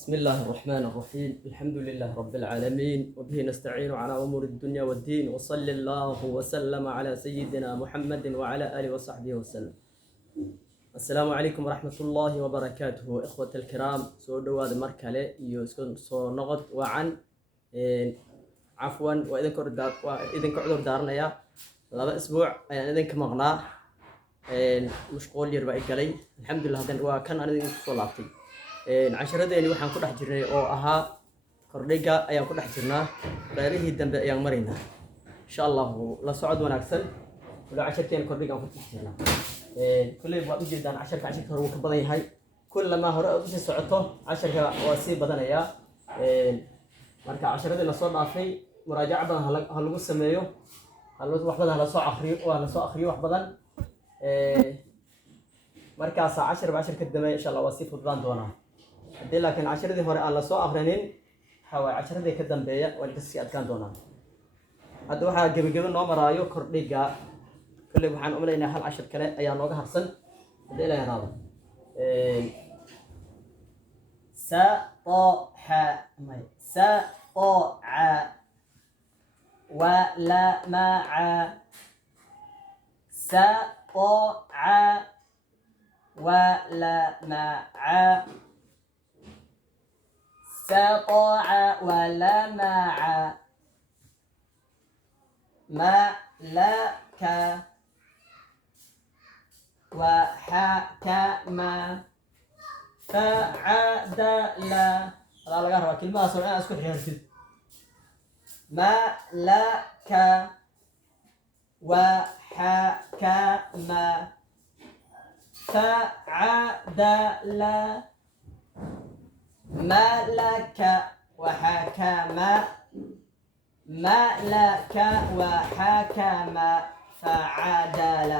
بسم الله الرحمن الرحيم. الحمد لله رب العالمين، وبه نستعين على أمور الدنيا والدين، وصلى الله وسلم على سيدنا محمد وعلى آله وصحبه وسلم. السلام عليكم ورحمة الله وبركاته. إخوة الكرام، سودوا هذا مركلة يسكن سو نقد وعن عفوا وإذن كعذر دارنا يا لبا أسبوع إذن كمغنا مشغول يربع قلي. الحمد لله هذا وكان أنا إذن صلاتي casharadeenii waxaan ku dhex jirnay oo ahaa kordhiga ayaan ku dhex jirnaa qaybihii dambe ayaan maraynaa insha Allah la socod wanaagsan wada casharkeen kordhiga aan ku dhex jirnaa kulay waa u jeedaan casharka hore uu ka badan yahay kullama hore u sii socoto casharka waa sii badanaya marka casharadii la soo dhaafay muraajac badan ha lagu sameeyo wax badan la soo akhriyo wax badan markaas casharka dambe insha Allah waa sii fududaan doonaa hadii laakiin casharadii hore aan la soo akhriyin waxa casharadii ka dambeeya waa ka sii adkaan doonaa. hadda waxa gabagabo noo maraayo kordhiga kulli waxaan u maleynaa hal cashar kale ayaa nooga harsan hadii ilaahay raado sa ta ha may sa ta a wa la ma a sa ta a ولا مع سطع ولا مع ملك وحكم فعدل هذا لقى كلمة سورية أسكت حيرتي ملك وحكم فعدل ملك وحكم ملك وحكم فعدل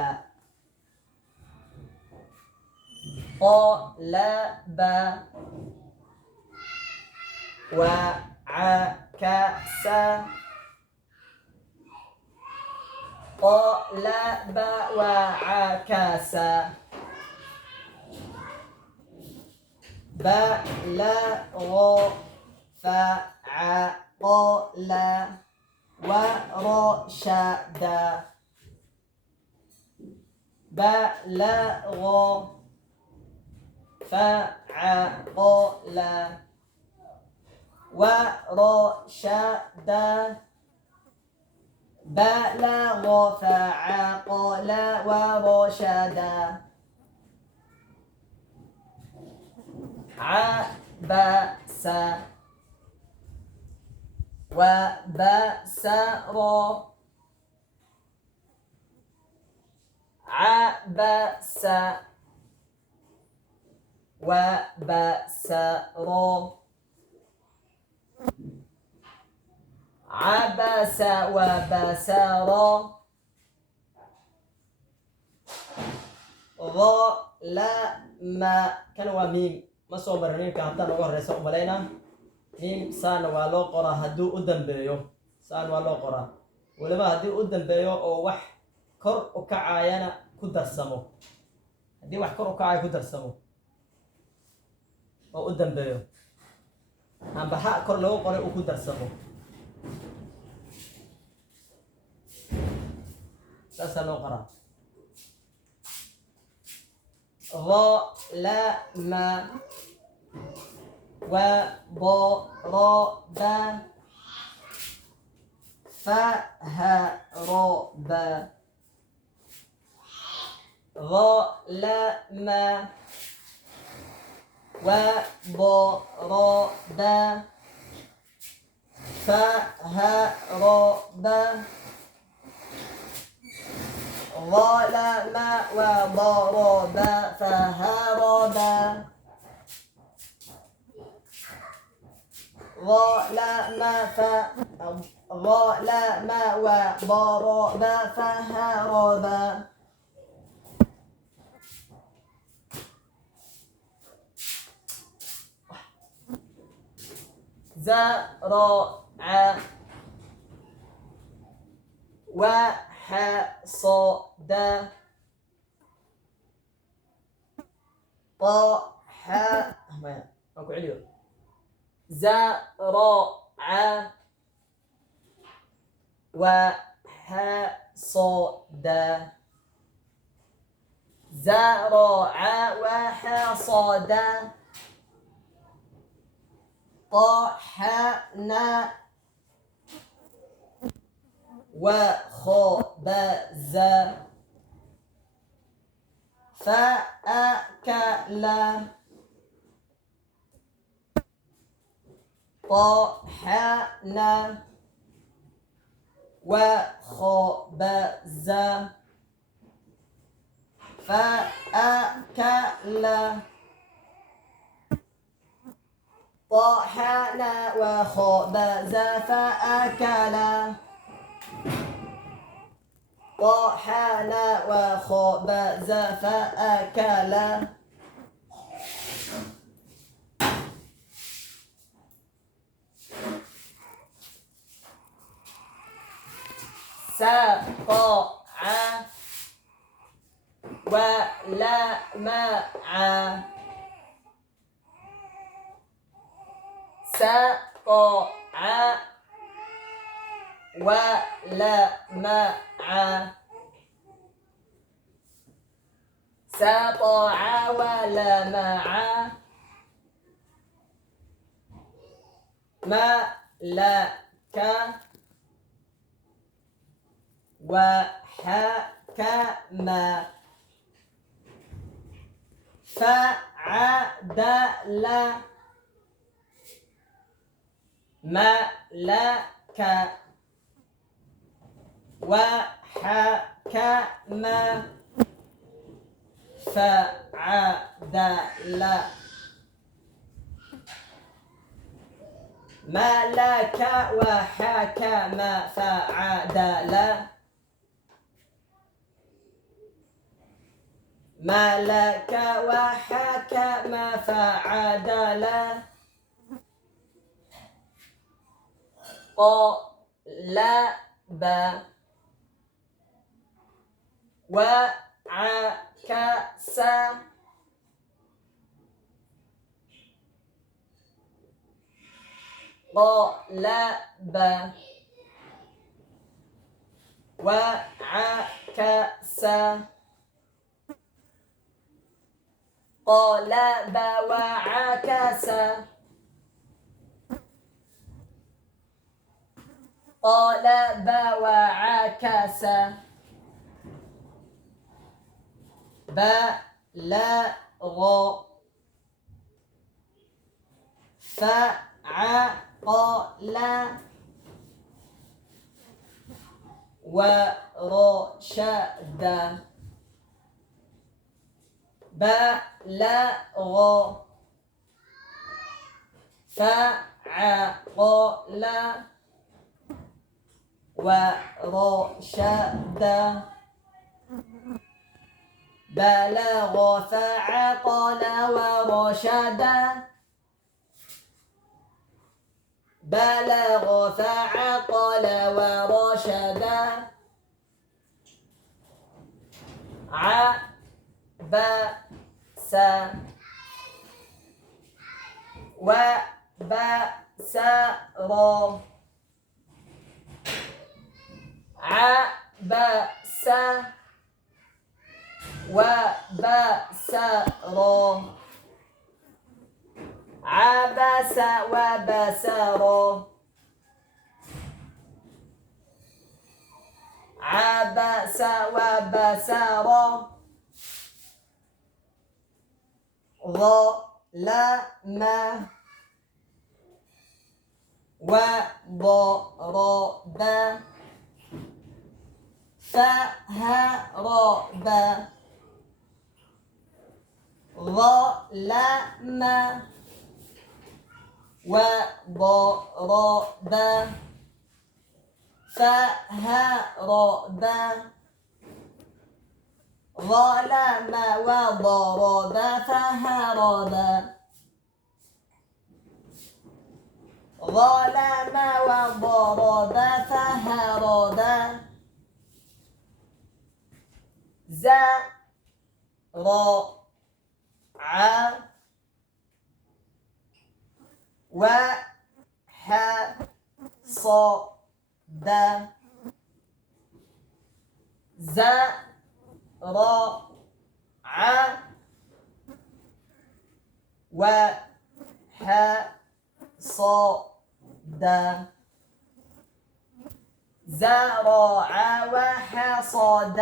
طلب وعكس طلب وعكس بلغ فعقل ورشد بلغ فعقل ورشد بلغ فعقل ورشد عبس وبسر عبس وبسر عبس وبسر ظلم كان وميم ما soo marnay ka hadda ugu horeysa u maleynaa in saan waa loo qoraa haduu u dambeeyo saan waa loo qoraa waliba hadii u dambeeyo oo wax kor u kacayana ku darsamo hadii wax kor u kacay ku darsamo oo u dambeeyo amba ha kor loo qoray uu ku darsamo sasa loo qoraa ظلم وضرب فهرب ظلم وضرب فهرب ظلم وضرب فهرب ظلم وضرب فهرب زرع وحصد طاح أكو عليو زرع وحصد زرع وحصد طحن وخبز فأكل طحن وخبز فأكل طحن وخبز فأكل طحن وخبز فأكل سقع ولمع سقع ولمع سطع ولمع ملك وحكم فعدل ملك وحكم فعدل ملك وحكم فعدل ملك وحكم فعدل قلب وعكس قلب وعكس قلب وعكس قلب وعكس بلغ فعقل ورشد بلغ فعقل ورشد بلغ فعقل ورشد بلغ فعقل ورشد عبس وبسر عبس وبسر عبس وبسر عبس وبسر ظلم وضرب فهرب ظلم وضرب فهرب ظلم وضرب فهرب ظلم وضرب فهرب زرع و ح ص د ز را ع و ح ص د زرع وحصد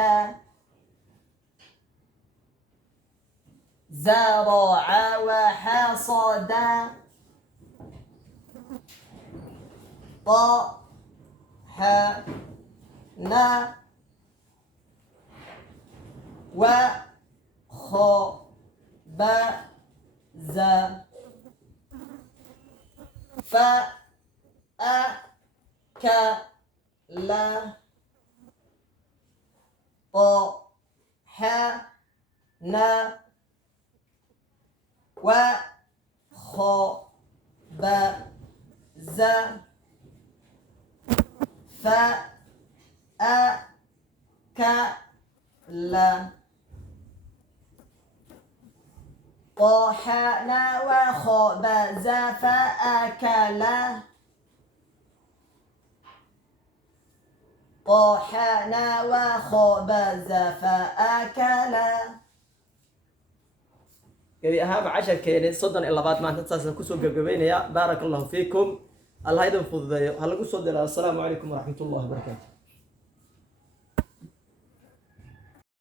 زرع وحصد طحن وخبز فأكل طحن وخبز فأكل طحن وخبز فأكل طحن وخبز فأكل gebi ahaanba casharkeeni 32 maanta saasaan kusoo gabagabaynayaa. baarak allahu fiikum. allah idin fududeeyo. ha lagu soo diro. assalaamu calaykum waraxmatullahi wabarakaatu.